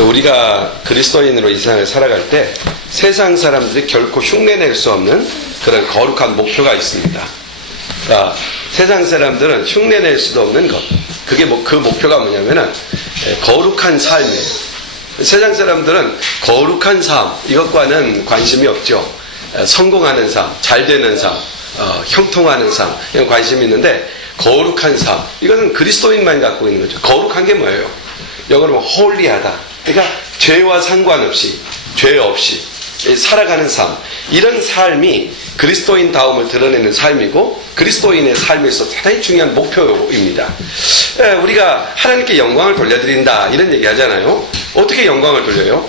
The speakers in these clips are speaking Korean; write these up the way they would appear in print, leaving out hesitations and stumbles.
우리가 그리스도인으로 이 세상을 살아갈 때 세상 사람들이 결코 흉내낼 수 없는 그런 거룩한 목표가 있습니다. 그러니까 세상 사람들은 흉내낼 수도 없는 것. 그 목표가 뭐냐면은 거룩한 삶이에요. 세상 사람들은 거룩한 삶, 이것과는 관심이 없죠. 성공하는 삶, 잘 되는 삶, 형통하는 삶, 이런 관심이 있는데, 거룩한 삶, 이거는 그리스도인만 갖고 있는 거죠. 거룩한 게 뭐예요? 영어로 홀리하다. 그러니까 죄와 상관없이, 죄 없이 살아가는 삶. 이런 삶이 그리스도인다움을 드러내는 삶이고 그리스도인의 삶에서 대단히 중요한 목표입니다. 우리가 하나님께 영광을 돌려드린다 이런 얘기 하잖아요. 어떻게 영광을 돌려요?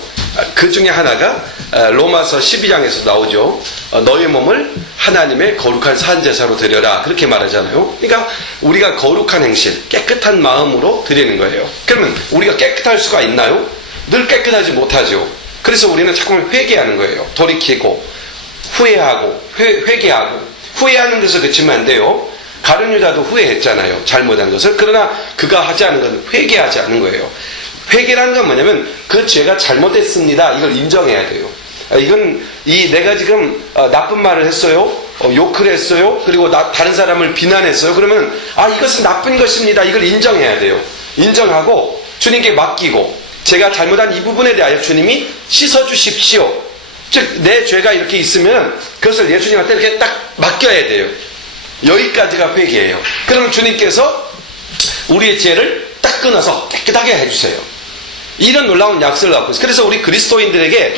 그 중에 하나가 로마서 12장에서 나오죠. 너희 몸을 하나님의 거룩한 산제사로 드려라, 그렇게 말하잖아요. 그러니까 우리가 거룩한 행실, 깨끗한 마음으로 드리는 거예요. 그러면 우리가 깨끗할 수가 있나요? 늘 깨끗하지 못하죠. 그래서 우리는 자꾸만 회개하는 거예요. 돌이키고 후회하고 회개하고. 후회하는 데서 그치면 안 돼요. 가룟 유다도 후회했잖아요, 잘못한 것을. 그러나 그가 하지 않은 건 회개하지 않은 거예요. 회개라는 건 뭐냐면 그 죄가 잘못됐습니다, 이걸 인정해야 돼요. 이건 내가 지금 나쁜 말을 했어요, 욕을 했어요, 그리고 다른 사람을 비난했어요. 그러면 이것은 나쁜 것입니다, 이걸 인정해야 돼요. 인정하고 주님께 맡기고, 제가 잘못한 이 부분에 대하여 주님이 씻어주십시오. 즉 내 죄가 이렇게 있으면 그것을 예수님한테 이렇게 딱 맡겨야 돼요. 여기까지가 회개예요. 그러면 주님께서 우리의 죄를 딱 끊어서 깨끗하게 해주세요. 이런 놀라운 약속을 갖고 있어요. 그래서 우리 그리스도인들에게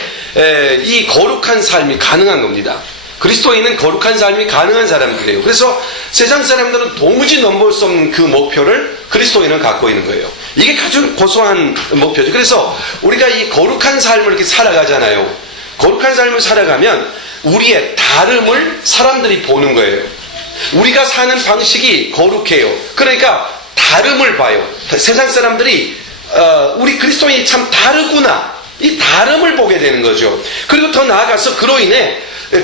이 거룩한 삶이 가능한 겁니다. 그리스도인은 거룩한 삶이 가능한 사람들이에요. 그래서 세상 사람들은 도무지 넘볼 수 없는 그 목표를 그리스도인은 갖고 있는 거예요. 이게 아주 고소한 목표죠. 그래서 우리가 이 거룩한 삶을 이렇게 살아가잖아요. 거룩한 삶을 살아가면 우리의 다름을 사람들이 보는 거예요. 우리가 사는 방식이 거룩해요. 그러니까 다름을 봐요. 세상 사람들이 우리 그리스도인이 참 다르구나, 이 다름을 보게 되는 거죠. 그리고 더 나아가서 그로 인해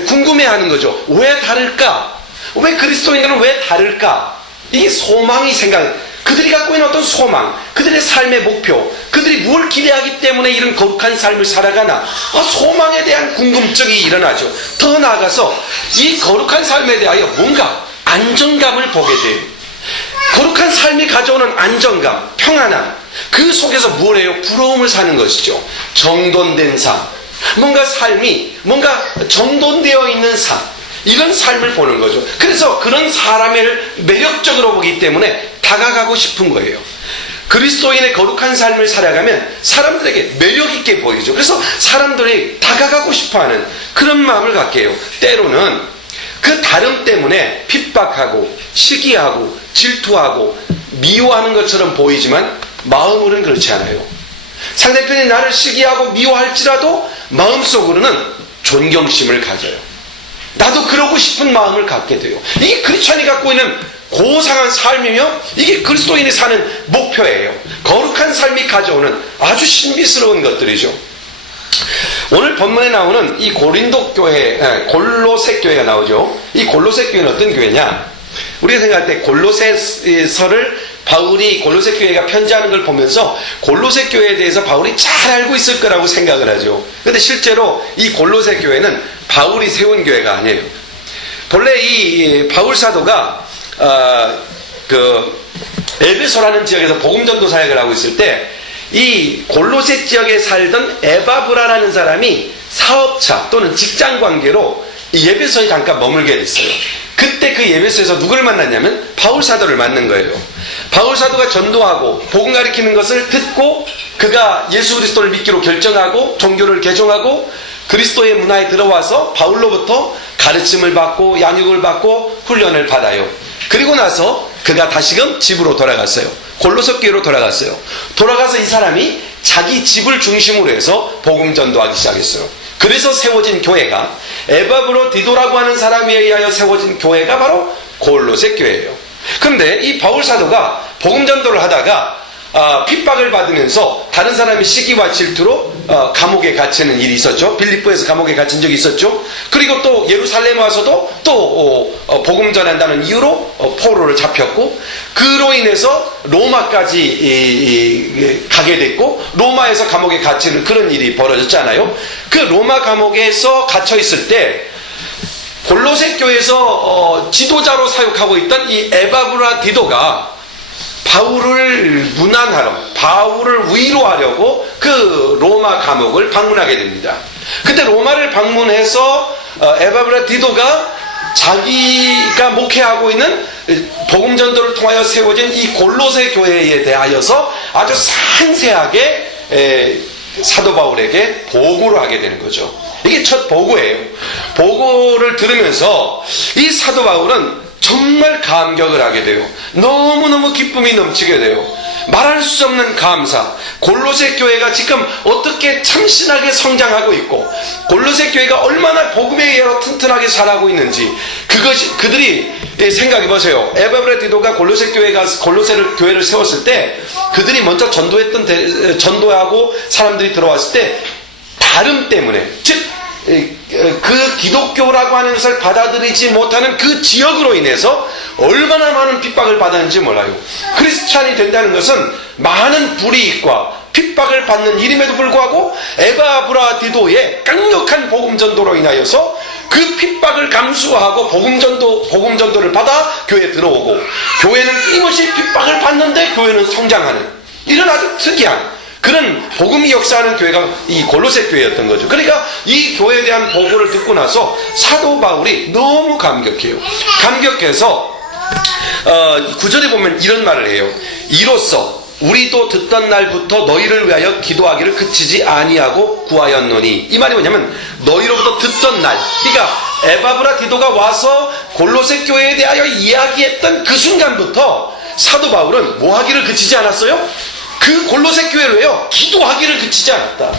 궁금해하는 거죠. 왜 다를까? 왜 그리스도인들은 왜 다를까? 이게 소망이 그들이 갖고 있는 어떤 소망, 그들의 삶의 목표, 그들이 뭘 기대하기 때문에 이런 거룩한 삶을 살아가나, 소망에 대한 궁금증이 일어나죠. 더 나아가서 이 거룩한 삶에 대하여 뭔가 안정감을 보게 돼요. 거룩한 삶이 가져오는 안정감, 평안함, 그 속에서 뭘 해요? 부러움을 사는 것이죠. 정돈된 삶, 뭔가 삶이 정돈되어 있는 삶, 이런 삶을 보는 거죠. 그래서 그런 사람을 매력적으로 보기 때문에 다가가고 싶은 거예요. 그리스도인의 거룩한 삶을 살아가면 사람들에게 매력있게 보이죠. 그래서 사람들이 다가가고 싶어하는 그런 마음을 갖게 해요. 때로는 그 다름 때문에 핍박하고 시기하고 질투하고 미워하는 것처럼 보이지만 마음으로는 그렇지 않아요. 상대편이 나를 시기하고 미워할지라도 마음속으로는 존경심을 가져요. 나도 그러고 싶은 마음을 갖게 돼요. 이게 크리스찬이 갖고 있는 고상한 삶이며 이게 그리스도인이 사는 목표예요. 거룩한 삶이 가져오는 아주 신비스러운 것들이죠. 오늘 본문에 나오는 이 고린도 교회, 골로새 교회가 나오죠. 이 골로새 교회는 어떤 교회냐? 우리가 생각할 때 골로새서를 바울이 골로새 교회가 편지하는 걸 보면서 골로새 교회에 대해서 바울이 잘 알고 있을 거라고 생각을 하죠. 그런데 실제로 이 골로새 교회는 바울이 세운 교회가 아니에요. 본래 이 바울 사도가 에베소라는 지역에서 복음전도 사역을 하고 있을 때 이 골로새 지역에 살던 에바브라라는 사람이 사업차 또는 직장 관계로 이 에베소에 잠깐 머물게 됐어요. 그때 그 에베소에서 누구를 만났냐면 바울 사도를 만난 거예요. 바울 사도가 전도하고 복음 가리키는 것을 듣고 그가 예수 그리스도를 믿기로 결정하고 종교를 개종하고 그리스도의 문화에 들어와서 바울로부터 가르침을 받고 양육을 받고 훈련을 받아요. 그리고 나서 그가 다시금 집으로 돌아갔어요. 골로새 교회로 돌아갔어요. 돌아가서 이 사람이 자기 집을 중심으로 해서 복음 전도하기 시작했어요. 그래서 세워진 교회가 에바브로 디도라고 하는 사람에 의하여 세워진 교회가 바로 골로새 교회예요. 그런데 이 바울 사도가 복음 전도를 하다가 핍박을 받으면서 다른 사람의 시기와 질투로 감옥에 갇히는 일이 있었죠. 빌립보에서 감옥에 갇힌 적이 있었죠. 그리고 또 예루살렘 와서도 또 복음 전한다는 이유로 포로를 잡혔고, 그로 인해서 로마까지 가게 됐고, 로마에서 감옥에 갇히는 그런 일이 벌어졌잖아요. 그 로마 감옥에서 갇혀 있을 때 골로새 교회에서 지도자로 사역하고 있던 이 에바브라디도가 바울을 문안하러, 바울을 위로하려고 그 로마 감옥을 방문하게 됩니다. 그때 로마를 방문해서 에바브라디도가 자기가 목회하고 있는 복음 전도를 통하여 세워진 이 골로새 교회에 대하여서 아주 상세하게 사도 바울에게 보고를 하게 되는 거죠. 이게 첫 보고예요. 보고를 들으면서 이 사도 바울은 정말 감격을 하게 돼요. 너무너무 기쁨이 넘치게 돼요. 말할 수 없는 감사. 골로새 교회가 지금 어떻게 참신하게 성장하고 있고, 골로새 교회가 얼마나 복음에 의하여 튼튼하게 자라고 있는지, 그들이 생각해 보세요. 에바브라디도가 골로새 교회를 세웠을 때, 그들이 먼저 전도하고 사람들이 들어왔을 때, 다름 때문에, 즉 그 기독교라고 하는 것을 받아들이지 못하는 그 지역으로 인해서 얼마나 많은 핍박을 받았는지 몰라요. 크리스찬이 된다는 것은 많은 불이익과 핍박을 받는 일임에도 불구하고 에바브라디도의 강력한 복음전도로 인하여서 그 핍박을 감수하고 복음전도를 받아 교회에 들어오고, 교회는 끊임없이 핍박을 받는데 교회는 성장하는, 이런 아주 특이한 그런 복음이 역사하는 교회가 이 골로새 교회였던 거죠. 그러니까 이 교회에 대한 보고를 듣고 나서 사도 바울이 너무 감격해요. 감격해서 9절에 보면 이런 말을 해요. 이로써 우리도 듣던 날부터 너희를 위하여 기도하기를 그치지 아니하고 구하였노니. 이 말이 뭐냐면 너희로부터 듣던 날, 그러니까 에바브라디도가 와서 골로새 교회에 대하여 이야기했던 그 순간부터 사도 바울은 뭐 하기를 그치지 않았어요? 그 골로새 교회를 위하여 기도하기를 그치지 않았다.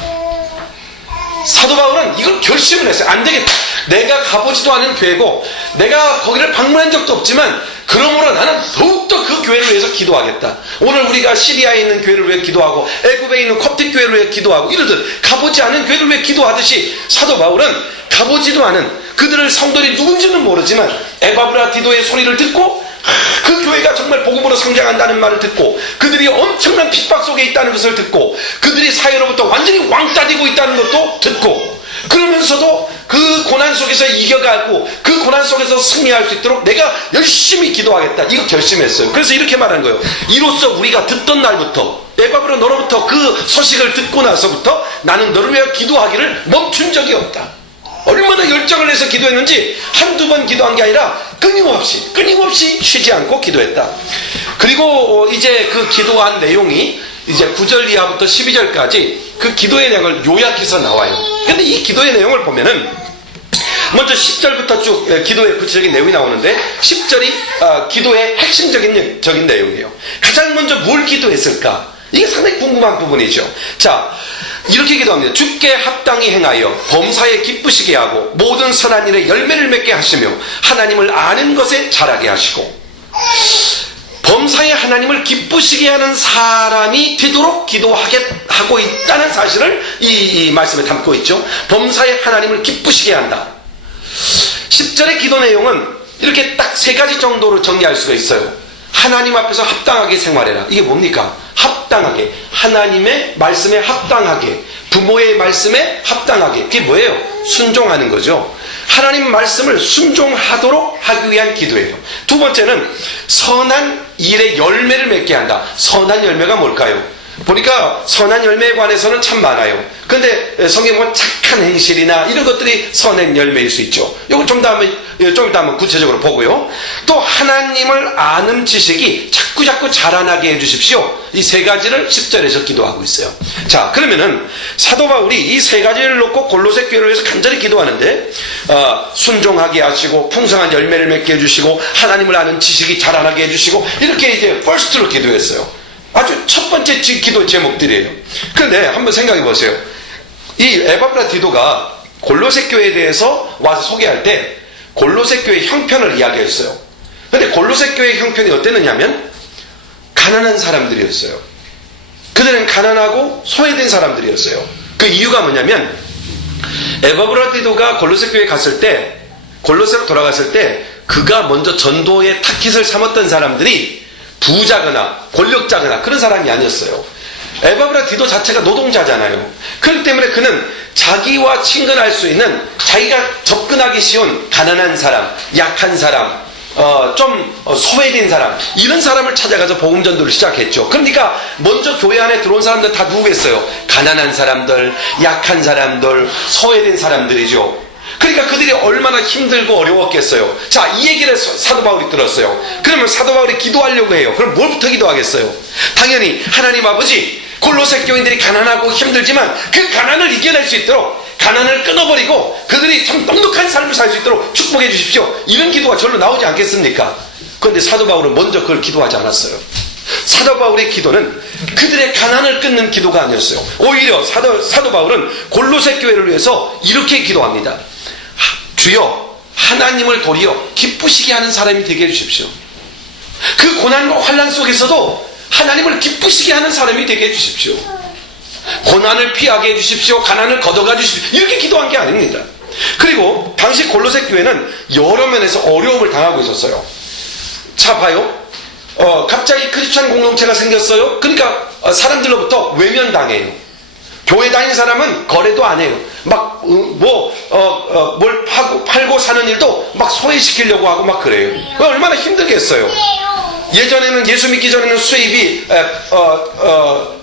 사도 바울은 이걸 결심을 했어요. 안 되겠다. 내가 가보지도 않은 교회고 내가 거기를 방문한 적도 없지만 그러므로 나는 더욱더 그 교회를 위해서 기도하겠다. 오늘 우리가 시리아에 있는 교회를 위해 기도하고 애굽에 있는 콥틱 교회를 위해 기도하고 이러듯 가보지 않은 교회를 위해 기도하듯이 사도 바울은 가보지도 않은 그들을 성도들이 누군지는 모르지만 에바브라디도의 소리를 듣고 그 교회가 정말 복음으로 성장한다는 말을 듣고, 그들이 엄청난 핍박 속에 있다는 것을 듣고, 그들이 사회로부터 완전히 왕따되고 있다는 것도 듣고, 그러면서도 그 고난 속에서 이겨가고 그 고난 속에서 승리할 수 있도록 내가 열심히 기도하겠다, 이거 결심했어요. 그래서 이렇게 말한 거예요. 이로써 우리가 듣던 날부터, 에바브라 너로부터 그 소식을 듣고 나서부터 나는 너를 위하여 기도하기를 멈춘 적이 없다. 얼마나 열정을 내서 기도했는지 한두 번 기도한 게 아니라 끊임없이 쉬지 않고 기도했다. 그리고 이제 그 기도한 내용이 이제 9절 이하부터 12절까지 그 기도의 내용을 요약해서 나와요. 근데 이 기도의 내용을 보면은 먼저 10절부터 쭉 기도의 구체적인 내용이 나오는데, 10절이 기도의 핵심적인 내용이에요. 가장 먼저 뭘 기도했을까? 이게 상당히 궁금한 부분이죠. 자, 이렇게 기도합니다. 주께 합당히 행하여 범사에 기쁘시게 하고 모든 선한 일에 열매를 맺게 하시며 하나님을 아는 것에 자라게 하시고. 범사에 하나님을 기쁘시게 하는 사람이 되도록 기도하고 있다는 사실을 이 말씀에 담고 있죠. 범사에 하나님을 기쁘시게 한다. 10절의 기도 내용은 이렇게 딱 세 가지 정도로 정리할 수가 있어요. 하나님 앞에서 합당하게 생활해라. 이게 뭡니까? 합당하게, 하나님의 말씀에 합당하게, 부모의 말씀에 합당하게. 그게 뭐예요? 순종하는 거죠. 하나님 말씀을 순종하도록 하기 위한 기도예요. 두 번째는 선한 일에 열매를 맺게 한다. 선한 열매가 뭘까요? 보니까 선한 열매에 관해서는 참 많아요. 근데 성경 보면 착한 행실이나 이런 것들이 선한 열매일 수 있죠. 이거 좀 이따 한번 구체적으로 보고요. 또 하나님을 아는 지식이 자꾸 자라나게 해주십시오. 이 세 가지를 10절에서 기도하고 있어요. 자, 그러면은 사도 바울이 이 세 가지를 놓고 골로새 교회를 위해서 간절히 기도하는데, 순종하게 하시고 풍성한 열매를 맺게 해주시고 하나님을 아는 지식이 자라나게 해주시고, 이렇게 이제 퍼스트로 기도했어요. 아주 첫 번째 기도 제목들이에요. 그런데 한번 생각해 보세요. 이 에바브라디도가 골로새 교회에 대해서 와서 소개할 때 골로새 교회 형편을 이야기했어요. 그런데 골로새 교회 형편이 어땠느냐면 가난한 사람들이었어요. 그들은 가난하고 소외된 사람들이었어요. 그 이유가 뭐냐면 에바브라디도가 골로새 교회에 갔을 때, 골로새로 돌아갔을 때 그가 먼저 전도의 타깃을 삼았던 사람들이 부자거나 권력자거나 그런 사람이 아니었어요. 에바브라디도 자체가 노동자잖아요. 그렇기 때문에 그는 자기와 친근할 수 있는, 자기가 접근하기 쉬운 가난한 사람, 약한 사람, 좀 소외된 사람, 이런 사람을 찾아가서 복음 전도를 시작했죠. 그러니까 먼저 교회 안에 들어온 사람들 다 누구겠어요? 가난한 사람들, 약한 사람들, 소외된 사람들이죠. 그러니까 그들이 얼마나 힘들고 어려웠겠어요. 자, 이 얘기를 사도 바울이 들었어요. 그러면 사도 바울이 기도하려고 해요. 그럼 뭘부터 기도하겠어요? 당연히 하나님 아버지, 골로새 교인들이 가난하고 힘들지만 그 가난을 이겨낼 수 있도록, 가난을 끊어버리고 그들이 참 넉넉한 삶을 살 수 있도록 축복해 주십시오. 이런 기도가 절로 나오지 않겠습니까? 그런데 사도 바울은 먼저 그걸 기도하지 않았어요. 사도 바울의 기도는 그들의 가난을 끊는 기도가 아니었어요. 오히려 사도 바울은 골로새 교회를 위해서 이렇게 기도합니다. 주여, 하나님을 도리어 기쁘시게 하는 사람이 되게 해주십시오. 그 고난과 환난 속에서도 하나님을 기쁘시게 하는 사람이 되게 해주십시오. 고난을 피하게 해주십시오. 가난을 걷어가 주십시오. 이렇게 기도한 게 아닙니다. 그리고 당시 골로새 교회는 여러 면에서 어려움을 당하고 있었어요. 자, 봐요. 갑자기 크리스찬 공동체가 생겼어요. 그러니까 사람들로부터 외면당해요. 교회 다니는 사람은 거래도 안 해요. 막 뭘 팔고 사는 일도 막 소외시키려고 하고 막 그래요. 얼마나 힘들겠어요. 예전에는, 예수 믿기 전에는 수입이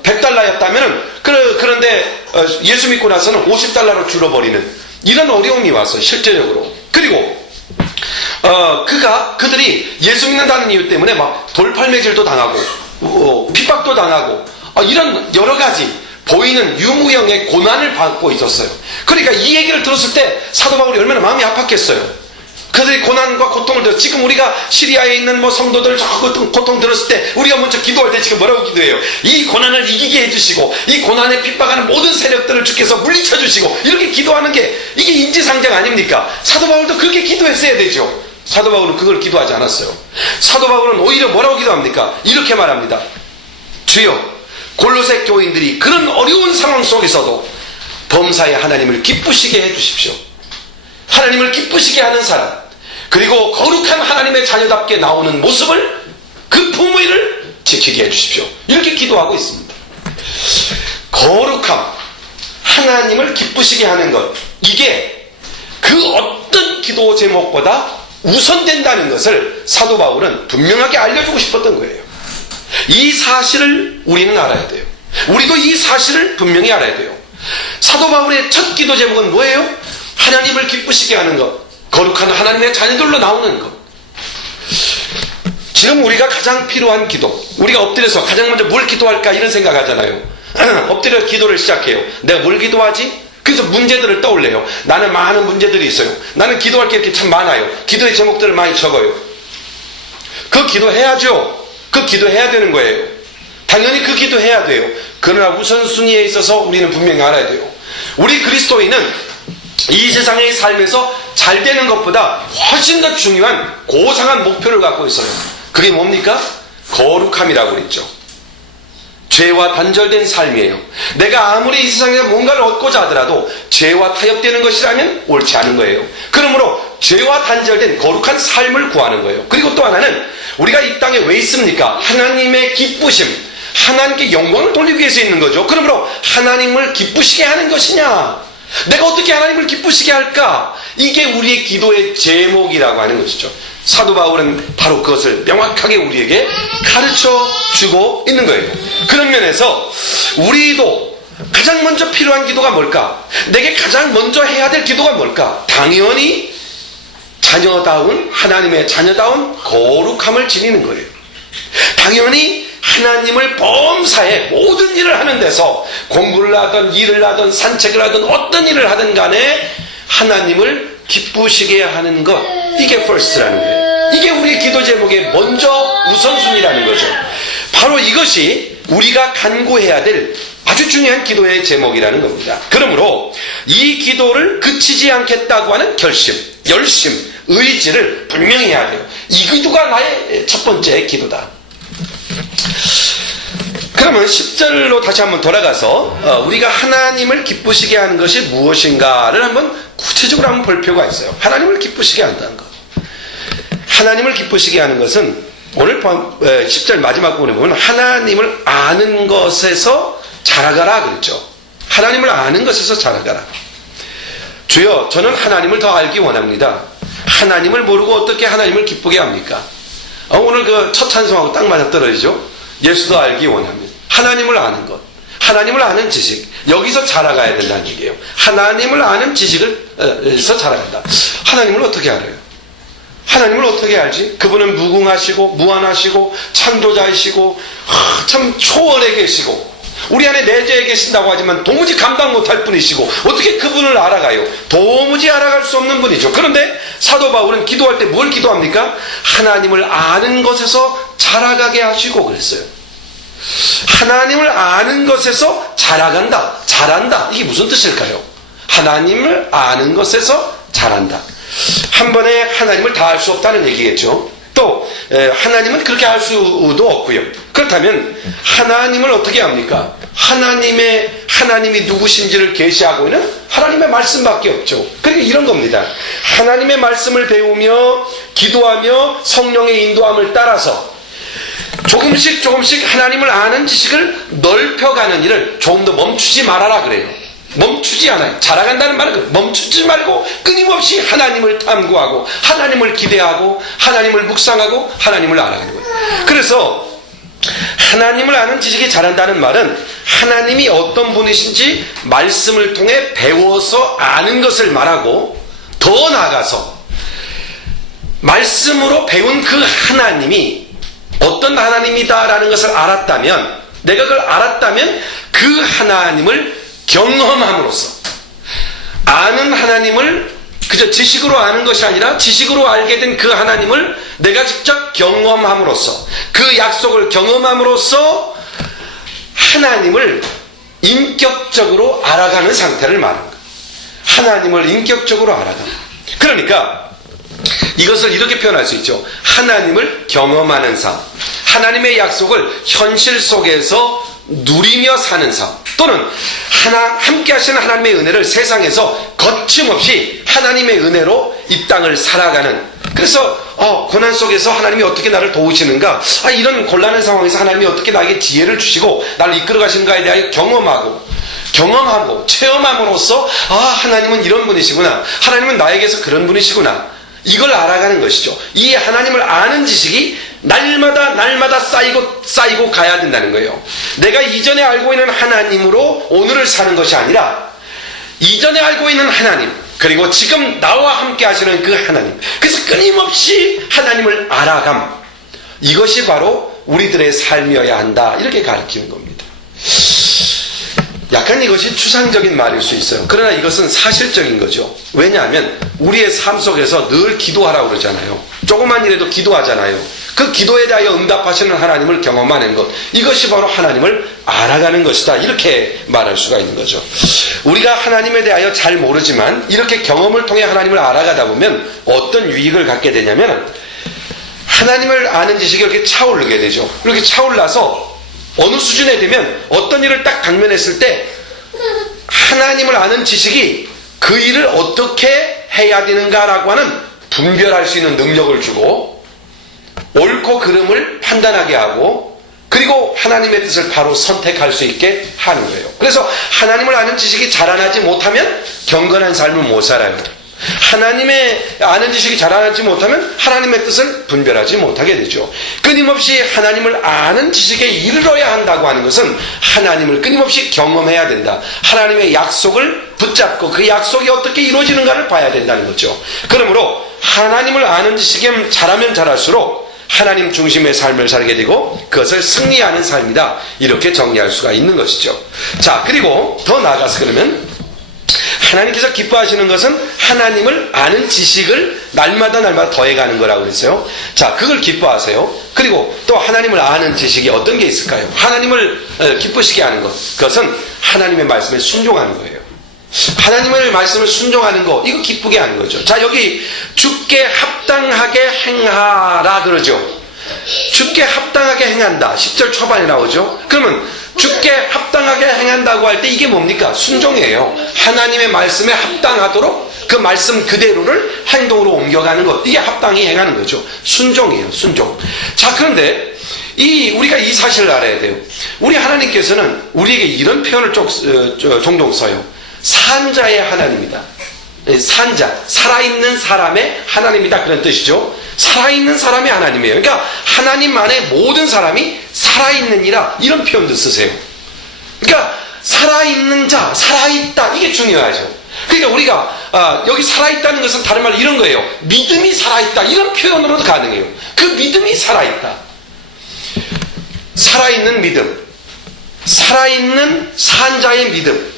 100달러였다면 그런데 예수 믿고 나서는 50달러로 줄어버리는 이런 어려움이 왔어요, 실제적으로. 그리고 그들이 예수 믿는다는 이유 때문에 막 돌팔매질도 당하고 핍박도 당하고 이런 여러 가지 보이는 유무형의 고난을 받고 있었어요. 그러니까 이 얘기를 들었을 때 사도 바울이 얼마나 마음이 아팠겠어요. 그들이 고난과 고통을 들었어요. 지금 우리가 시리아에 있는 성도들 저 고통 들었을 때 우리가 먼저 기도할 때 지금 뭐라고 기도해요? 이 고난을 이기게 해주시고 이 고난에 핍박하는 모든 세력들을 주께서 물리쳐 주시고, 이렇게 기도하는 게 이게 인지상정 아닙니까? 사도 바울도 그렇게 기도했어야 되죠. 사도 바울은 그걸 기도하지 않았어요. 사도 바울은 오히려 뭐라고 기도합니까? 이렇게 말합니다. 주여, 골로새 교인들이 그런 어려운 상황 속에서도 범사에 하나님을 기쁘시게 해주십시오. 하나님을 기쁘시게 하는 사람, 그리고 거룩한 하나님의 자녀답게 나오는 모습을, 그 품위를 지키게 해주십시오. 이렇게 기도하고 있습니다. 거룩함, 하나님을 기쁘시게 하는 것, 이게 그 어떤 기도 제목보다 우선된다는 것을 사도 바울은 분명하게 알려주고 싶었던 거예요. 이 사실을 우리는 알아야 돼요. 우리도 이 사실을 분명히 알아야 돼요. 사도 바울의 첫 기도 제목은 뭐예요? 하나님을 기쁘시게 하는 것, 거룩한 하나님의 자녀들로 나오는 것. 지금 우리가 가장 필요한 기도, 우리가 엎드려서 가장 먼저 뭘 기도할까 이런 생각하잖아요. 엎드려 기도를 시작해요. 내가 뭘 기도하지? 그래서 문제들을 떠올려요. 나는 많은 문제들이 있어요. 나는 기도할 게 이렇게 참 많아요. 기도의 제목들을 많이 적어요. 그 기도해야죠. 그 기도해야 되는 거예요. 당연히 그 기도해야 돼요. 그러나 우선순위에 있어서 우리는 분명히 알아야 돼요. 우리 그리스도인은 이 세상의 삶에서 잘 되는 것보다 훨씬 더 중요한 고상한 목표를 갖고 있어요. 그게 뭡니까? 거룩함이라고 그랬죠. 죄와 단절된 삶이에요. 내가 아무리 이 세상에서 뭔가를 얻고자 하더라도 죄와 타협되는 것이라면 옳지 않은 거예요. 그러므로 죄와 단절된 거룩한 삶을 구하는 거예요. 그리고 또 하나는 우리가 이 땅에 왜 있습니까? 하나님의 기쁘심, 하나님께 영광을 돌리기 위해서 있는 거죠. 그러므로 하나님을 기쁘시게 하는 것이냐, 내가 어떻게 하나님을 기쁘시게 할까, 이게 우리의 기도의 제목이라고 하는 것이죠. 사도 바울은 바로 그것을 명확하게 우리에게 가르쳐 주고 있는 거예요. 그런 면에서 우리도 가장 먼저 필요한 기도가 뭘까? 내게 가장 먼저 해야 될 기도가 뭘까? 당연히 자녀다운, 하나님의 자녀다운 거룩함을 지니는 거예요. 당연히 하나님을 범사에 모든 일을 하는 데서, 공부를 하든 일을 하든 산책을 하든 어떤 일을 하든 간에 하나님을 기쁘시게 하는 것, 이게 first라는 거예요. 이게 우리의 기도 제목의 먼저 우선순위라는 거죠. 바로 이것이 우리가 간구해야 될 아주 중요한 기도의 제목이라는 겁니다. 그러므로 이 기도를 그치지 않겠다고 하는 결심, 열심, 의지를 분명히 해야 돼요. 이 기도가 나의 첫 번째 기도다. 그러면 10절로 다시 한번 돌아가서 우리가 하나님을 기쁘시게 하는 것이 무엇인가를 한번 구체적으로 한번 볼 필요가 있어요. 하나님을 기쁘시게 한다는 것. 하나님을 기쁘시게 하는 것은 오늘 10절 마지막 부분에 보면 하나님을 아는 것에서 자라가라 그랬죠. 하나님을 아는 것에서 자라가라. 주여, 저는 하나님을 더 알기 원합니다. 하나님을 모르고 어떻게 하나님을 기쁘게 합니까? 오늘 그 첫 찬송하고 딱 맞아떨어지죠. 예수도 알기 원합니다. 하나님을 아는 것, 하나님을 아는 지식, 여기서 자라가야 된다는 얘기예요. 하나님을 아는 지식에서 자라간다. 하나님을 어떻게 알아요? 하나님을 어떻게 알지? 그분은 무궁하시고 무한하시고 창조자이시고 참 초월에 계시고 우리 안에 내재해 계신다고 하지만 도무지 감당 못할 분이시고 어떻게 그분을 알아가요? 도무지 알아갈 수 없는 분이죠. 그런데 사도 바울은 기도할 때 뭘 기도합니까? 하나님을 아는 것에서 자라가게 하시고 그랬어요. 하나님을 아는 것에서 자라간다, 자란다. 이게 무슨 뜻일까요? 하나님을 아는 것에서 자란다. 한 번에 하나님을 다 알 수 없다는 얘기겠죠. 또 하나님은 그렇게 알 수도 없고요. 그렇다면 하나님을 어떻게 합니까? 하나님이 누구신지를 계시하고 있는 하나님의 말씀밖에 없죠. 그러니까 이런 겁니다. 하나님의 말씀을 배우며 기도하며 성령의 인도함을 따라서 조금씩 하나님을 아는 지식을 넓혀가는 일을 조금 더 멈추지 말아라 그래요. 멈추지 않아요. 자라간다는 말은 멈추지 말고 끊임없이 하나님을 탐구하고 하나님을 기대하고 하나님을 묵상하고 하나님을 알아가는 거예요. 그래서 하나님을 아는 지식이 자란다는 말은 하나님이 어떤 분이신지 말씀을 통해 배워서 아는 것을 말하고 더 나아가서 말씀으로 배운 그 하나님이 어떤 하나님이다라는 것을 알았다면, 내가 그걸 알았다면 그 하나님을 경험함으로써, 아는 하나님을 그저 지식으로 아는 것이 아니라 지식으로 알게 된 그 하나님을 내가 직접 경험함으로써, 그 약속을 경험함으로써 하나님을 인격적으로 알아가는 상태를 말하는 거예요. 하나님을 인격적으로 알아가는. 그러니까 이것을 이렇게 표현할 수 있죠. 하나님을 경험하는 삶, 하나님의 약속을 현실 속에서 누리며 사는 삶, 또는 함께 하시는 하나님의 은혜를 세상에서 거침없이 하나님의 은혜로 이 땅을 살아가는. 그래서 고난 속에서 하나님이 어떻게 나를 도우시는가, 이런 곤란한 상황에서 하나님이 어떻게 나에게 지혜를 주시고 나를 이끌어 가시는가에 대하여 경험하고 체험함으로써 하나님은 이런 분이시구나, 하나님은 나에게서 그런 분이시구나, 이걸 알아가는 것이죠. 이 하나님을 아는 지식이 날마다 쌓이고 가야 된다는 거예요. 내가 이전에 알고 있는 하나님으로 오늘을 사는 것이 아니라 이전에 알고 있는 하나님, 그리고 지금 나와 함께 하시는 그 하나님, 그래서 끊임없이 하나님을 알아감, 이것이 바로 우리들의 삶이어야 한다, 이렇게 가르치는 겁니다. 약간 이것이 추상적인 말일 수 있어요. 그러나 이것은 사실적인 거죠. 왜냐하면 우리의 삶 속에서 늘 기도하라고 그러잖아요. 조그만 일에도 기도하잖아요. 그 기도에 대하여 응답하시는 하나님을 경험하는 것, 이것이 바로 하나님을 알아가는 것이다, 이렇게 말할 수가 있는 거죠. 우리가 하나님에 대하여 잘 모르지만 이렇게 경험을 통해 하나님을 알아가다 보면 어떤 유익을 갖게 되냐면, 하나님을 아는 지식이 이렇게 차오르게 되죠. 이렇게 차올라서 어느 수준에 되면 어떤 일을 딱 당면했을 때 하나님을 아는 지식이 그 일을 어떻게 해야 되는가라고 하는 분별할 수 있는 능력을 주고, 옳고 그름을 판단하게 하고, 그리고 하나님의 뜻을 바로 선택할 수 있게 하는 거예요. 그래서 하나님을 아는 지식이 자라나지 못하면 경건한 삶을 못 살아요. 하나님의 아는 지식이 자라나지 못하면 하나님의 뜻을 분별하지 못하게 되죠. 끊임없이 하나님을 아는 지식에 이르러야 한다고 하는 것은 하나님을 끊임없이 경험해야 된다, 하나님의 약속을 붙잡고 그 약속이 어떻게 이루어지는가를 봐야 된다는 거죠. 그러므로 하나님을 아는 지식이 자라면 자랄수록 하나님 중심의 삶을 살게 되고 그것을 승리하는 삶이다, 이렇게 정리할 수가 있는 것이죠. 자, 그리고 더 나아가서 그러면 하나님께서 기뻐하시는 것은 하나님을 아는 지식을 날마다 더해가는 거라고 그랬어요. 자, 그걸 기뻐하세요. 그리고 또 하나님을 아는 지식이 어떤 게 있을까요? 하나님을 기쁘시게 하는 것, 그것은 하나님의 말씀에 순종하는 거예요. 하나님의 말씀을 순종하는 거, 이거 기쁘게 하는 거죠. 자, 여기 주께 합당하게 행하라 그러죠. 주께 합당하게 행한다. 10절 초반에 나오죠. 그러면 주께 합당하게 행한다고 할 때 이게 뭡니까? 순종이에요. 하나님의 말씀에 합당하도록 그 말씀 그대로를 행동으로 옮겨가는 것. 이게 합당히 행하는 거죠. 순종이에요. 순종. 자, 그런데 우리가 이 사실을 알아야 돼요. 우리 하나님께서는 우리에게 이런 표현을 종종 써요. 산자의 하나님이다. 산자, 살아있는 사람의 하나님이다. 그런 뜻이죠. 살아있는 사람의 하나님이에요. 그러니까 하나님 안에 모든 사람이 살아있느니라, 이런 표현도 쓰세요. 그러니까 살아있는 자, 살아있다, 이게 중요하죠. 그러니까 우리가 여기 살아있다는 것은 다른 말로 이런 거예요. 믿음이 살아있다, 이런 표현으로도 가능해요. 그 믿음이 살아있다. 살아있는 믿음, 살아있는 산자의 믿음.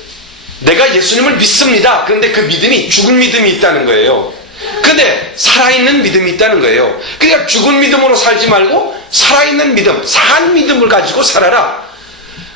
내가 예수님을 믿습니다. 그런데 그 믿음이 죽은 믿음이 있다는 거예요. 근데 살아있는 믿음이 있다는 거예요. 그러니까 죽은 믿음으로 살지 말고 살아있는 믿음, 산 믿음을 가지고 살아라.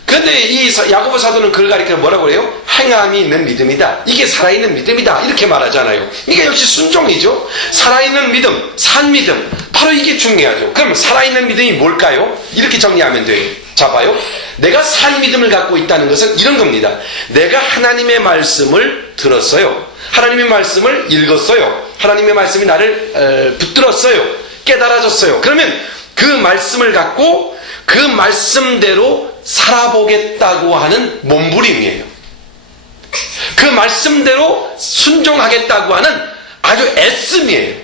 그런데 이 야고보 사도는 그걸 가리켜 뭐라고 그래요? 행함이 있는 믿음이다. 이게 살아있는 믿음이다. 이렇게 말하잖아요. 이게 역시 순종이죠. 살아있는 믿음, 산 믿음. 바로 이게 중요하죠. 그럼 살아있는 믿음이 뭘까요? 이렇게 정리하면 돼요. 자, 봐요. 내가 산 믿음을 갖고 있다는 것은 이런 겁니다. 내가 하나님의 말씀을 들었어요. 하나님의 말씀을 읽었어요. 하나님의 말씀이 나를 붙들었어요. 깨달아졌어요. 그러면 그 말씀을 갖고 그 말씀대로 살아보겠다고 하는 몸부림이에요. 그 말씀대로 순종하겠다고 하는 아주 애씀이에요.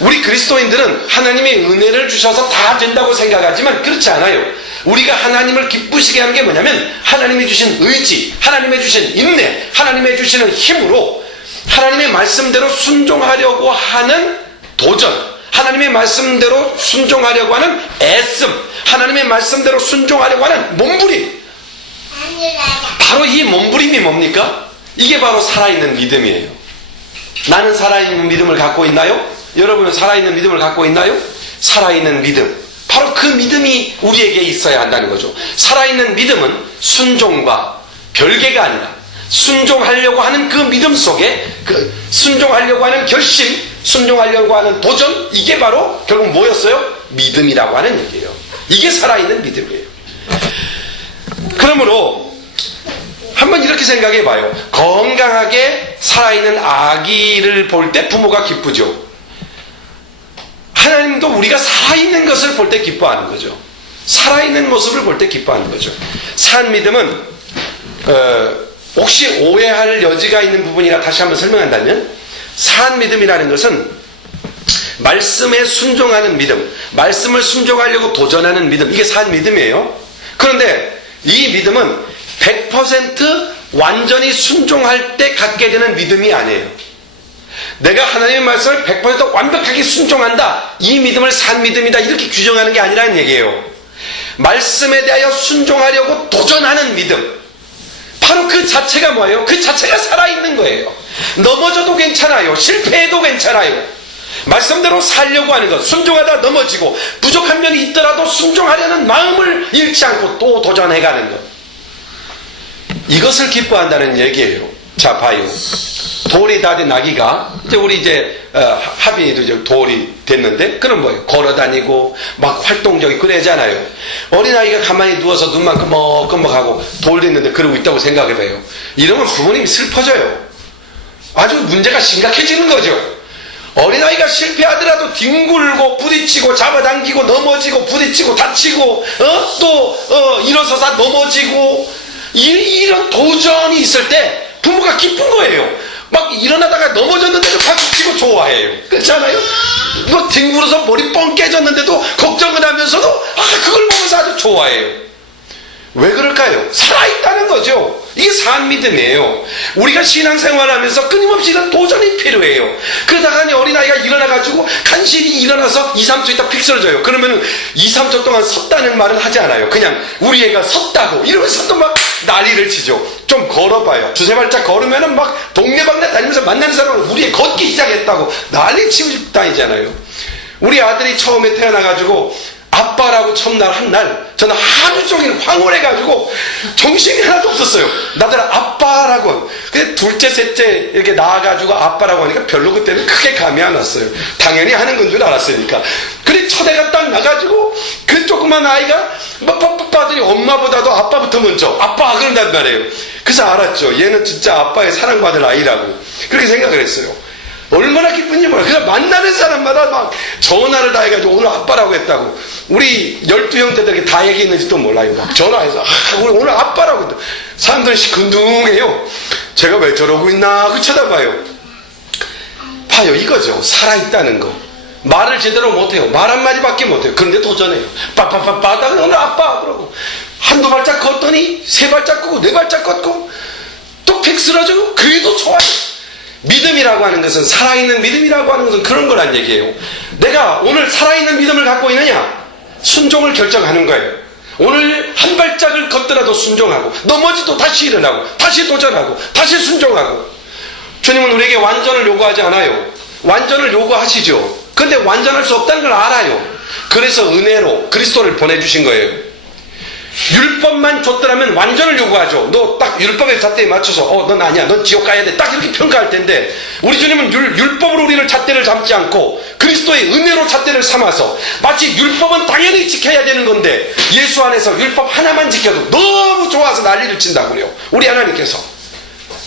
우리 그리스도인들은 하나님의 은혜를 주셔서 다 된다고 생각하지만 그렇지 않아요. 우리가 하나님을 기쁘시게 하는 게 뭐냐면 하나님이 주신 의지, 하나님이 주신 인내, 하나님이 주시는 힘으로 하나님의 말씀대로 순종하려고 하는 도전, 하나님의 말씀대로 순종하려고 하는 애씀, 하나님의 말씀대로 순종하려고 하는 몸부림. 바로 이 몸부림이 뭡니까? 이게 바로 살아있는 믿음이에요. 나는 살아있는 믿음을 갖고 있나요? 여러분은 살아있는 믿음을 갖고 있나요? 살아있는 믿음. 바로 그 믿음이 우리에게 있어야 한다는 거죠. 살아있는 믿음은 순종과 별개가 아니라 순종하려고 하는 그 믿음 속에 순종하려고 하는 결심, 순종하려고 하는 도전, 이게 바로 결국 뭐였어요? 믿음이라고 하는 얘기예요. 이게 살아있는 믿음이에요. 그러므로 한번 이렇게 생각해 봐요. 건강하게 살아있는 아기를 볼 때 부모가 기쁘죠. 하나님도 우리가 살아있는 것을 볼 때 기뻐하는 거죠. 살아있는 모습을 볼 때 기뻐하는 거죠. 산 믿음은 혹시 오해할 여지가 있는 부분이라 다시 한번 설명한다면, 산 믿음이라는 것은 말씀에 순종하는 믿음, 말씀을 순종하려고 도전하는 믿음, 이게 산 믿음이에요. 그런데 이 믿음은 100% 완전히 순종할 때 갖게 되는 믿음이 아니에요. 내가 하나님의 말씀을 100% 완벽하게 순종한다, 이 믿음을 산 믿음이다, 이렇게 규정하는 게 아니라는 얘기예요. 말씀에 대하여 순종하려고 도전하는 믿음, 바로 그 자체가 뭐예요? 그 자체가 살아있는 거예요. 넘어져도 괜찮아요. 실패해도 괜찮아요. 말씀대로 살려고 하는 것, 순종하다 넘어지고 부족한 면이 있더라도 순종하려는 마음을 잃지 않고 또 도전해가는 것, 이것을 기뻐한다는 얘기예요. 자, 봐요. 돌이 다 된 아기가, 우리 하빈이도 이제 돌이 됐는데, 그럼 뭐예요? 걸어다니고, 막 활동적이고 그러잖아요. 어린아이가 가만히 누워서 눈만 끔먹끔먹하고 돌 됐는데 그러고 있다고 생각해봐요. 이러면 부모님이 슬퍼져요. 아주 문제가 심각해지는 거죠. 어린아이가 실패하더라도 뒹굴고 부딪히고 잡아당기고 넘어지고 부딪히고 다치고, 일어서다 넘어지고, 이런 도전이 있을 때 부모가 기쁜 거예요. 막 일어나다가 넘어졌는데도 박수 치고 좋아해요. 그렇잖아요? 뭐 뒹굴어서 머리 뻥 깨졌는데도 걱정을 하면서도 그걸 보면서 아주 좋아해요. 왜 그럴까요? 살아있다는 거죠. 이게 산 믿음이에요. 우리가 신앙생활 하면서 끊임없이 이런 도전이 필요해요. 그러다가 어린아이가 일어나가지고 간신히 일어나서 2, 3초 있다 픽 쓰러져요. 그러면 2, 3초 동안 섰다는 말은 하지 않아요. 그냥 우리 애가 섰다고 이러면서 또 막 난리를 치죠. 좀 걸어봐요. 두세 발짝 걸으면은 막 동네방네 다니면서 만나는 사람은 우리 애 걷기 시작했다고 난리 치고 다니잖아요. 우리 아들이 처음에 태어나가지고 아빠라고 첫날 한날 저는 하루 종일 황홀해가지고 정신이 하나도 없었어요. 나들 아빠라고. 근데 둘째 셋째 이렇게 나와가지고 아빠라고 하니까 별로 그때는 크게 감이 안 왔어요. 당연히 하는 건 줄 알았으니까. 그래 첫 애가 딱 나가지고 그 조그만 아이가 막 빡빡하더니 엄마보다도 아빠부터 먼저 아빠 그런단 말이에요. 그래서 알았죠. 얘는 진짜 아빠의 사랑받을 아이라고. 그렇게 생각을 했어요. 얼마나 기쁜지 몰라. 그냥 만나는 사람마다 막 전화를 다 해가지고 오늘 아빠라고 했다고. 우리 12형제들에게 다 얘기했는지도 몰라요. 막 전화해서 우리 오늘 아빠라고. 사람들은 시큰둥해요. 제가 왜 저러고 있나 그 쳐다봐요. 봐요, 이거죠. 살아있다는 거. 말을 제대로 못해요. 말 한마디밖에 못해요. 그런데 도전해요. 빠빠빠빠 오늘 아빠 그러고 한두 발짝 걷더니 세 발짝 걷고 네 발짝 걷고 또 픽 쓰러지고 그래도 좋아요. 믿음이라고 하는 것은, 살아있는 믿음이라고 하는 것은 그런 거란 얘기예요. 내가 오늘 살아있는 믿음을 갖고 있느냐? 순종을 결정하는 거예요. 오늘 한 발짝을 걷더라도 순종하고, 넘어지도 다시 일어나고, 다시 도전하고, 다시 순종하고. 주님은 우리에게 완전을 요구하지 않아요. 완전을 요구하시죠. 근데 완전할 수 없다는 걸 알아요. 그래서 은혜로 그리스도를 보내주신 거예요. 율법만 줬더라면 완전을 요구하죠. 너 딱 율법의 잣대에 맞춰서 넌 아니야, 넌 지옥 가야 돼, 딱 이렇게 평가할 텐데, 우리 주님은 율법으로 우리를 잣대를 잡지 않고 그리스도의 은혜로 잣대를 삼아서, 마치 율법은 당연히 지켜야 되는 건데 예수 안에서 율법 하나만 지켜도 너무 좋아서 난리를 친다고 그래요. 우리 하나님께서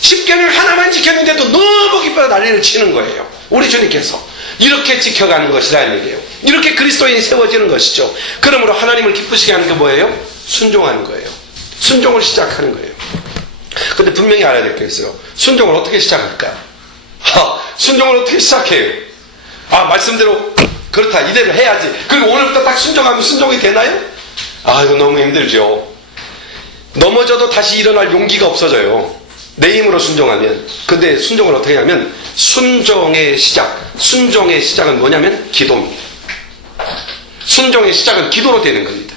10계명 하나만 지켰는데도 너무 기뻐서 난리를 치는 거예요. 우리 주님께서 이렇게 지켜가는 것이라는 얘기예요. 이렇게 그리스도인이 세워지는 것이죠. 그러므로 하나님을 기쁘시게 하는 게 뭐예요? 순종하는 거예요. 순종을 시작하는 거예요. 근데 분명히 알아야 될 게 있어요. 순종을 어떻게 시작할까? 순종을 어떻게 시작해요? 말씀대로 그렇다, 이대로 해야지. 그리고 오늘부터 딱 순종하면 순종이 되나요? 이거 너무 힘들죠. 넘어져도 다시 일어날 용기가 없어져요. 내 힘으로 순종하면. 근데 순종을 어떻게 하면, 순종의 시작은 뭐냐면 기도입니다. 순종의 시작은 기도로 되는 겁니다.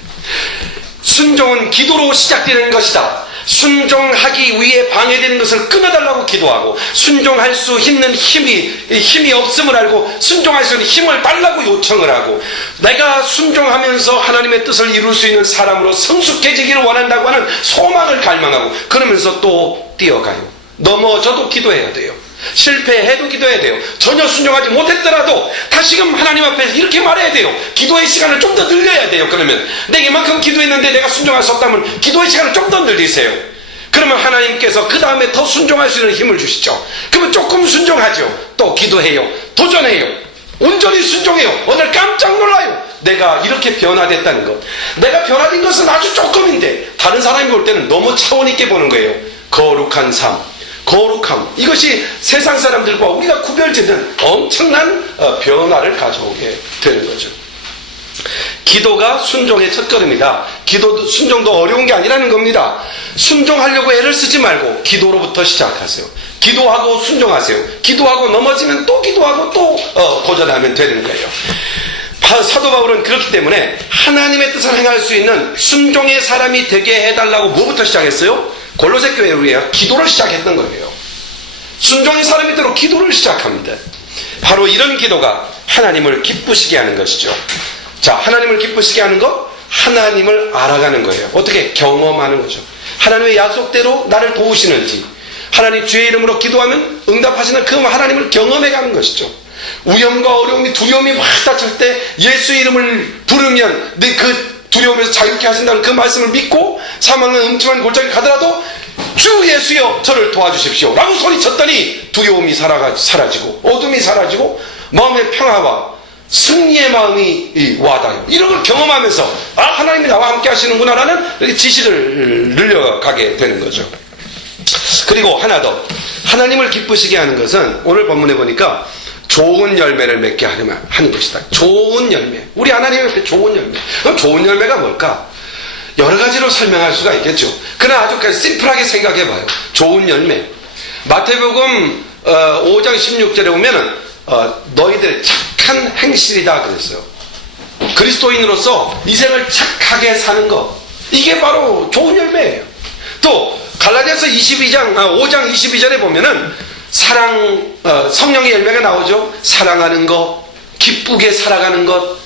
순종은 기도로 시작되는 것이다. 순종하기 위해 방해되는 것을 끊어달라고 기도하고, 순종할 수 있는 힘이 없음을 알고 순종할 수 있는 힘을 달라고 요청을 하고, 내가 순종하면서 하나님의 뜻을 이룰 수 있는 사람으로 성숙해지기를 원한다고 하는 소망을 갈망하고, 그러면서 또 뛰어가요. 넘어져도 기도해야 돼요. 실패해도 기도해야 돼요. 전혀 순종하지 못했더라도 다시금 하나님 앞에서 이렇게 말해야 돼요. 기도의 시간을 좀 더 늘려야 돼요. 그러면 내가 이만큼 기도했는데 내가 순종할 수 없다면 기도의 시간을 좀 더 늘리세요. 그러면 하나님께서 그 다음에 더 순종할 수 있는 힘을 주시죠. 그러면 조금 순종하죠. 또 기도해요. 도전해요. 온전히 순종해요. 오늘 깜짝 놀라요. 내가 이렇게 변화됐다는 것. 내가 변화된 것은 아주 조금인데 다른 사람이 볼 때는 너무 차원 있게 보는 거예요. 거룩한 삶, 거룩함, 이것이 세상 사람들과 우리가 구별짓는 엄청난 변화를 가져오게 되는 거죠. 기도가 순종의 첫걸음이다. 순종도 어려운 게 아니라는 겁니다. 순종하려고 애를 쓰지 말고 기도로부터 시작하세요. 기도하고 순종하세요. 기도하고 넘어지면 또 기도하고 또 도전하면 되는 거예요. 사도 바울은 그렇기 때문에 하나님의 뜻을 행할 수 있는 순종의 사람이 되게 해달라고 뭐부터 시작했어요? 골로새 교회 우리가 기도를 시작했던 거예요. 순종의 사람이 되도록 기도를 시작합니다. 바로 이런 기도가 하나님을 기쁘시게 하는 것이죠. 자, 하나님을 기쁘시게 하는 것, 하나님을 알아가는 거예요. 어떻게? 경험하는 거죠. 하나님의 약속대로 나를 도우시는지, 하나님 주의 이름으로 기도하면 응답하시는 그 하나님을 경험해가는 것이죠. 위험과 어려움이, 두려움이 막 닥칠 때 예수 이름을 부르면 그 두려움에서 자유케 하신다는 그 말씀을 믿고 사망은 음침한 골짜기 가더라도 주 예수여 저를 도와주십시오 라고 소리쳤더니 두려움이 사라지고 어둠이 사라지고 마음의 평화와 승리의 마음이 와닿아요. 이런 걸 경험하면서 하나님이 나와 함께 하시는구나 라는 지시를 늘려가게 되는 거죠. 그리고 하나 더, 하나님을 기쁘시게 하는 것은 오늘 본문에 보니까 좋은 열매를 맺게 하려면 하는 것이다. 좋은 열매. 우리 하나님 옆에 좋은 열매. 그럼 좋은 열매가 뭘까? 여러 가지로 설명할 수가 있겠죠. 그러나 아주 그냥 심플하게 생각해봐요. 좋은 열매. 마태복음 5장 16절에 보면은 너희들 착한 행실이다 그랬어요. 그리스도인으로서 이 생을 착하게 사는 것. 이게 바로 좋은 열매예요. 또 갈라디아서 5장 22절에 보면은 성령의 열매가 나오죠. 사랑하는 것, 기쁘게 살아가는 것,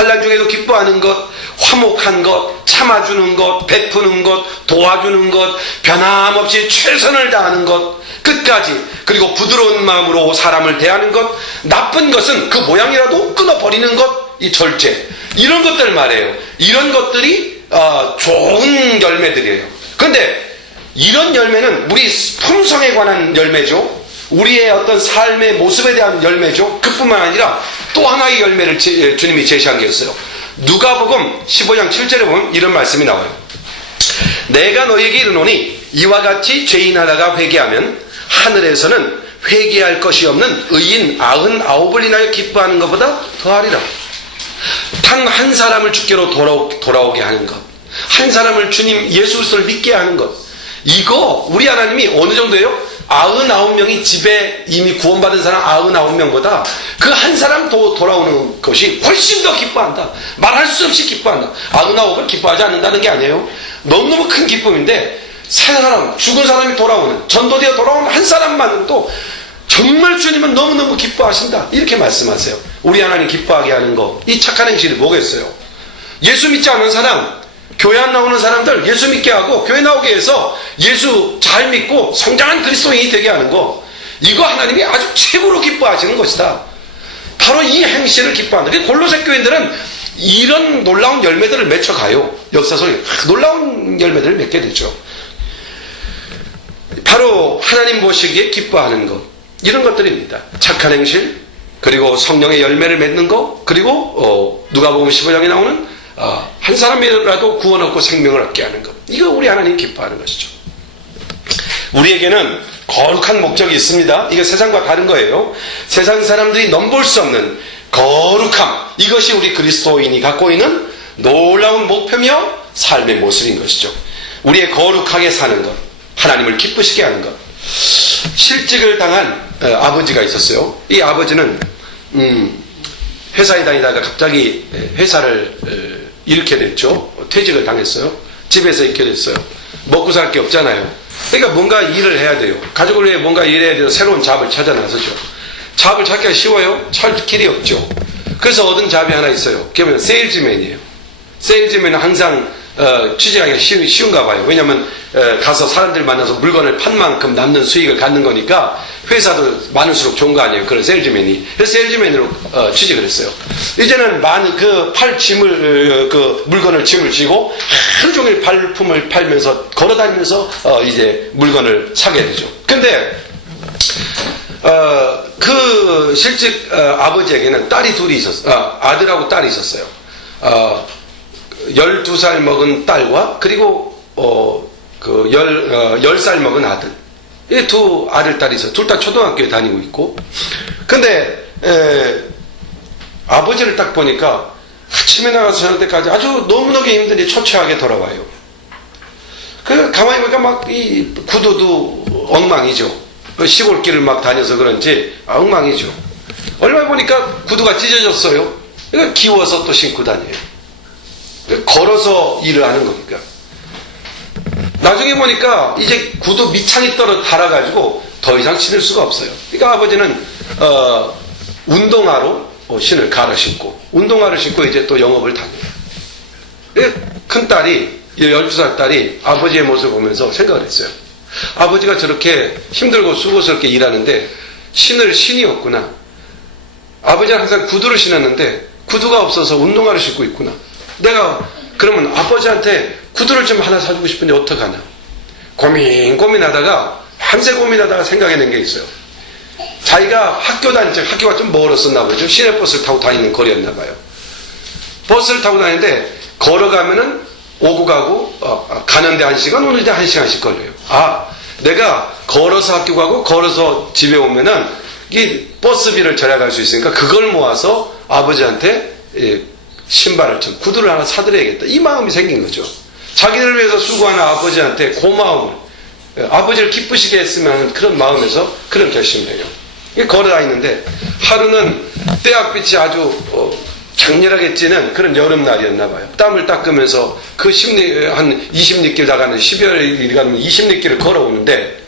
환난 중에도 기뻐하는 것, 화목한 것, 참아주는 것, 베푸는 것, 도와주는 것, 변함없이 최선을 다하는 것, 끝까지, 그리고 부드러운 마음으로 사람을 대하는 것, 나쁜 것은 그 모양이라도 끊어버리는 것, 이 절제, 이런 것들 말이에요. 이런 것들이 좋은 열매들이에요. 그런데 이런 열매는 우리 품성에 관한 열매죠. 우리의 어떤 삶의 모습에 대한 열매죠. 그뿐만 아니라 또 하나의 열매를 주님이 제시한 게 있어요. 누가복음 15장 7절에 보면 이런 말씀이 나와요. 내가 너에게 이르노니 이와 같이 죄인 하나가 회개하면 하늘에서는 회개할 것이 없는 의인 99을 인하여 기뻐하는 것보다 더하리라. 단 한 사람을 주께로 돌아오게 하는 것, 한 사람을 주님 예수 그리스도를 믿게 하는 것, 이거 우리 하나님이 어느 정도예요? 99명이 집에 이미 구원받은 사람 99명보다 그 한 사람 돌아오는 것이 훨씬 더 기뻐한다. 말할 수 없이 기뻐한다. 99을 기뻐하지 않는다는 게 아니에요. 너무너무 큰 기쁨인데 새 사람, 죽은 사람이 돌아오는, 전도되어 돌아오는 한 사람만도 정말 주님은 너무너무 기뻐하신다. 이렇게 말씀하세요. 우리 하나님 기뻐하게 하는 거, 이 착한 행실이 뭐겠어요? 예수 믿지 않은 사람, 교회 안 나오는 사람들 예수 믿게 하고 교회 나오게 해서 예수 잘 믿고 성장한 그리스도인이 되게 하는 거, 이거 하나님이 아주 최고로 기뻐하시는 것이다. 바로 이 행실을 기뻐한다. 골로새 교인들은 이런 놀라운 열매들을 맺혀가요. 역사 속에 놀라운 열매들을 맺게 되죠. 바로 하나님 보시기에 기뻐하는 것, 이런 것들입니다. 착한 행실, 그리고 성령의 열매를 맺는 것, 그리고 누가복음 15장에 나오는 한 사람이라도 구원 얻고 생명을 얻게 하는 것, 이거 우리 하나님 기뻐하는 것이죠. 우리에게는 거룩한 목적이 있습니다. 이게 세상과 다른 거예요. 세상 사람들이 넘볼 수 없는 거룩함, 이것이 우리 그리스도인이 갖고 있는 놀라운 목표며 삶의 모습인 것이죠. 우리의 거룩하게 사는 것, 하나님을 기쁘시게 하는 것. 실직을 당한 아버지가 있었어요. 이 아버지는 회사에 다니다가 갑자기 회사를 잃게 됐죠. 퇴직을 당했어요. 집에서 잃게 됐어요. 먹고 살 게 없잖아요. 그러니까 뭔가 일을 해야 돼요. 가족을 위해 뭔가 일해야 돼서 새로운 잡을 찾아 나서죠. 잡을 찾기가 쉬워요? 찾을 길이 없죠. 그래서 얻은 잡이 하나 있어요. 그게 뭐냐면 세일즈맨이에요. 세일즈맨은 항상 취직하기가 쉬운가 봐요. 왜냐하면 가서 사람들 만나서 물건을 판 만큼 남는 수익을 갖는 거니까 회사도 많을수록 좋은 거 아니에요. 그런 세일즈맨이. 그래서 세일즈맨으로 취직을 했어요. 이제는 많이 팔 짐을, 물건을 짐을 지고 하루 종일 발품을 팔면서 걸어다니면서 이제 물건을 사게 되죠. 근데 그 실직 아버지에게는 딸이 둘이 있었어요. 아들하고 딸이 있었어요. 12살 먹은 딸과 그리고 10살 먹은 아들, 이 두 아들 딸이 있어요. 둘 다 초등학교에 다니고 있고. 근데 아버지를 딱 보니까 아침에 나가서 저녁 때까지 아주 너무너무 힘들게 초췌하게 돌아와요. 그 가만히 보니까 막 이 구두도 엉망이죠. 시골길을 막 다녀서 그런지 엉망이죠. 얼마 보니까 구두가 찢어졌어요. 그러니까 기워서 또 신고 다녀요. 걸어서 일을 하는 거니까. 나중에 보니까 이제 구두 밑창이 달아가지고 더 이상 신을 수가 없어요. 그러니까 아버지는 운동화로 신을 갈아 신고, 운동화를 신고 이제 또 영업을 다녀요. 큰 딸이, 12살 딸이 아버지의 모습을 보면서 생각을 했어요. 아버지가 저렇게 힘들고 수고스럽게 일하는데 신을 신이 없구나. 아버지는 항상 구두를 신었는데 구두가 없어서 운동화를 신고 있구나. 내가 그러면 아버지한테 구두를 좀 하나 사주고 싶은데 어떡하나. 고민하다가 밤새 고민하다가 생각해낸 게 있어요. 자기가 학교가 좀 멀었었나 보죠. 시내버스를 타고 다니는 거리였나 봐요. 버스를 타고 다니는데 걸어가면은 오고 가고 가는데 1시간, 오는데 1시간씩 걸려요. 내가 걸어서 학교 가고 걸어서 집에 오면은 이 버스비를 절약할 수 있으니까 그걸 모아서 아버지한테 신발을 좀, 구두를 하나 사드려야겠다. 이 마음이 생긴 거죠. 자기를 위해서 수고하는 아버지한테 고마움을, 아버지를 기쁘시게 했으면 그런 마음에서 그런 결심을 해요. 걸어다니는데 하루는 때학빛이 아주 장렬하게 찌는 그런 여름날이었나 봐요. 땀을 닦으면서 그 한 20리길 나가는 12월에 가면 20리길을 걸어오는데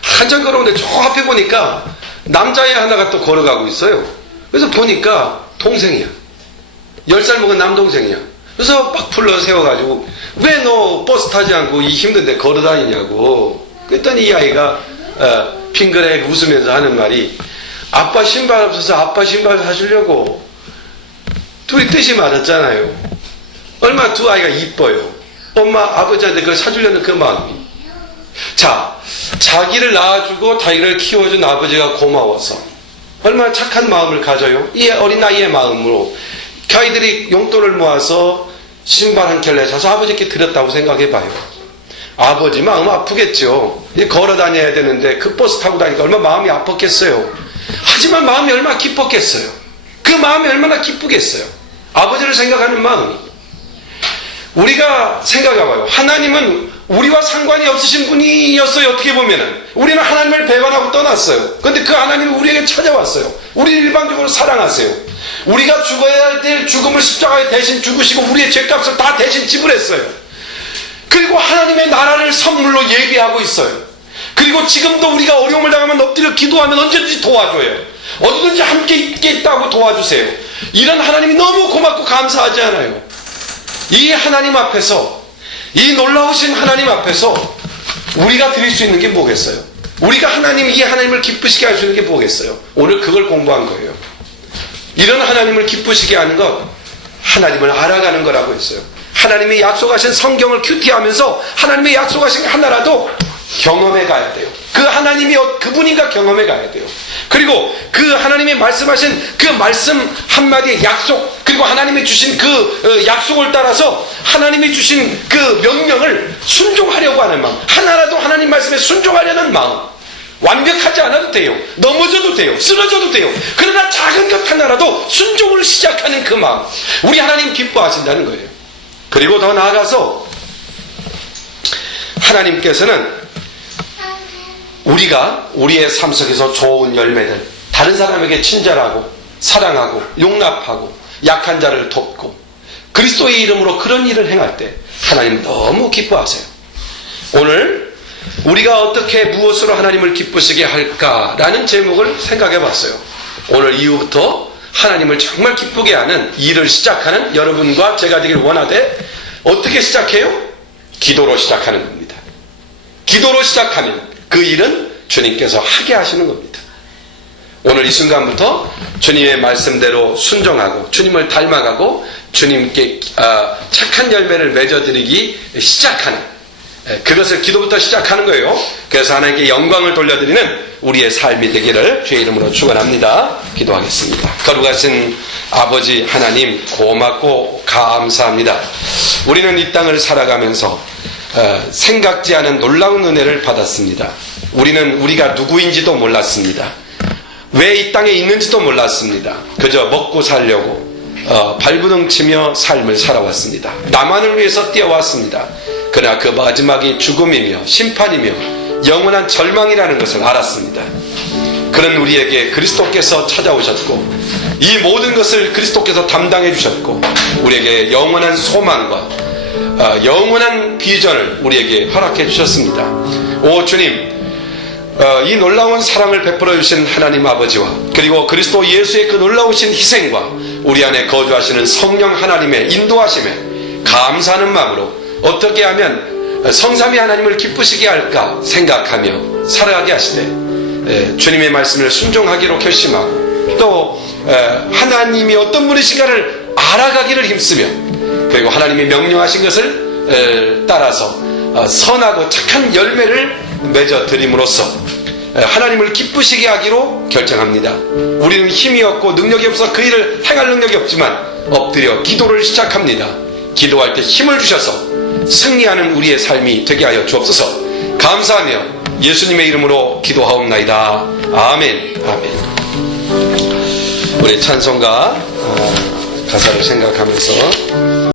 한참 걸어오는데 저 앞에 보니까 남자애 하나가 또 걸어가고 있어요. 그래서 보니까 동생이야. 10살 먹은 남동생이야. 그래서 막 불러 세워가지고 왜 너 버스 타지 않고 이 힘든데 걸어다니냐고. 그랬더니 이 아이가 핑그레 웃으면서 하는 말이, 아빠 신발 없어서 아빠 신발 사주려고. 둘이 뜻이 맞았잖아요. 얼마나 두 아이가 이뻐요. 엄마 아버지한테 그걸 사주려는 그 마음이. 자, 자기를 낳아주고 자기를 키워준 아버지가 고마워서 얼마나 착한 마음을 가져요. 이 어린 나이의 마음으로 아이들이 용돈을 모아서 신발 한 켤레 사서 아버지께 드렸다고 생각해봐요. 아버지 마음 아프겠죠. 걸어 다녀야 되는데 그 버스 타고 다니까 얼마나 마음이 아팠겠어요. 하지만 마음이 얼마나 기뻤겠어요. 그 마음이 얼마나 기쁘겠어요. 아버지를 생각하는 마음이. 우리가 생각해봐요. 하나님은 우리와 상관이 없으신 분이었어요. 어떻게 보면은 우리는 하나님을 배반하고 떠났어요. 그런데 그 하나님이 우리에게 찾아왔어요. 우리를 일방적으로 사랑하세요. 우리가 죽어야 될 죽음을 십자가에 대신 죽으시고 우리의 죄값을 다 대신 지불했어요. 그리고 하나님의 나라를 선물로 예비하고 있어요. 그리고 지금도 우리가 어려움을 당하면 엎드려 기도하면 언제든지 도와줘요. 어디든지 함께 있겠다고 도와주세요. 이런 하나님이 너무 고맙고 감사하지 않아요? 이 하나님 앞에서, 이 놀라우신 하나님 앞에서 우리가 드릴 수 있는 게 뭐겠어요? 우리가 이 하나님을 기쁘시게 할 수 있는 게 뭐겠어요? 오늘 그걸 공부한 거예요. 이런 하나님을 기쁘시게 하는 것, 하나님을 알아가는 거라고 했어요. 하나님이 약속하신 성경을 큐티하면서 하나님의 약속하신 하나라도 경험해 가야 돼요. 그 하나님이 그분인가 경험해 가야 돼요. 그리고 그 하나님이 말씀하신 그 말씀 한마디의 약속, 그리고 하나님이 주신 그 약속을 따라서 하나님이 주신 그 명령을 순종하려고 하는 마음, 하나라도 하나님 말씀에 순종하려는 마음. 완벽하지 않아도 돼요. 넘어져도 돼요. 쓰러져도 돼요. 그러나 작은 것 하나라도 순종을 시작하는 그 마음, 우리 하나님 기뻐하신다는 거예요. 그리고 더 나아가서 하나님께서는 우리가 우리의 삶 속에서 좋은 열매들, 다른 사람에게 친절하고 사랑하고 용납하고 약한 자를 돕고 그리스도의 이름으로 그런 일을 행할 때 하나님 너무 기뻐하세요. 오늘 우리가 어떻게 무엇으로 하나님을 기쁘시게 할까라는 제목을 생각해 봤어요. 오늘 이후부터 하나님을 정말 기쁘게 하는 일을 시작하는 여러분과 제가 되길 원하되, 어떻게 시작해요? 기도로 시작하는 겁니다. 기도로 시작하면 그 일은 주님께서 하게 하시는 겁니다. 오늘 이 순간부터 주님의 말씀대로 순종하고 주님을 닮아가고 주님께 착한 열매를 맺어드리기 시작하는, 그것을 기도부터 시작하는 거예요. 그래서 하나님께 영광을 돌려드리는 우리의 삶이 되기를 주의 이름으로 축원합니다. 기도하겠습니다. 거룩하신 아버지 하나님, 고맙고 감사합니다. 우리는 이 땅을 살아가면서 생각지 않은 놀라운 은혜를 받았습니다. 우리는 우리가 누구인지도 몰랐습니다. 왜 이 땅에 있는지도 몰랐습니다. 그저 먹고 살려고 발부둥 치며 삶을 살아왔습니다. 나만을 위해서 뛰어왔습니다. 그러나 그 마지막이 죽음이며 심판이며 영원한 절망이라는 것을 알았습니다. 그런 우리에게 그리스도께서 찾아오셨고 이 모든 것을 그리스도께서 담당해 주셨고 우리에게 영원한 소망과 영원한 비전을 우리에게 허락해 주셨습니다. 오 주님, 이 놀라운 사랑을 베풀어 주신 하나님 아버지와 그리고 그리스도 예수의 그 놀라우신 희생과 우리 안에 거주하시는 성령 하나님의 인도하심에 감사하는 마음으로 어떻게 하면 성삼위 하나님을 기쁘시게 할까 생각하며 살아가게 하시되 주님의 말씀을 순종하기로 결심하고 또 하나님이 어떤 분이신가를 알아가기를 힘쓰며 그리고 하나님이 명령하신 것을 따라서 선하고 착한 열매를 맺어드림으로써 하나님을 기쁘시게 하기로 결정합니다. 우리는 힘이 없고 능력이 없어 그 일을 행할 능력이 없지만 엎드려 기도를 시작합니다. 기도할 때 힘을 주셔서 승리하는 우리의 삶이 되게 하여 주옵소서. 감사하며 예수님의 이름으로 기도하옵나이다. 아멘. 아멘. 우리 찬송가 가사를 생각하면서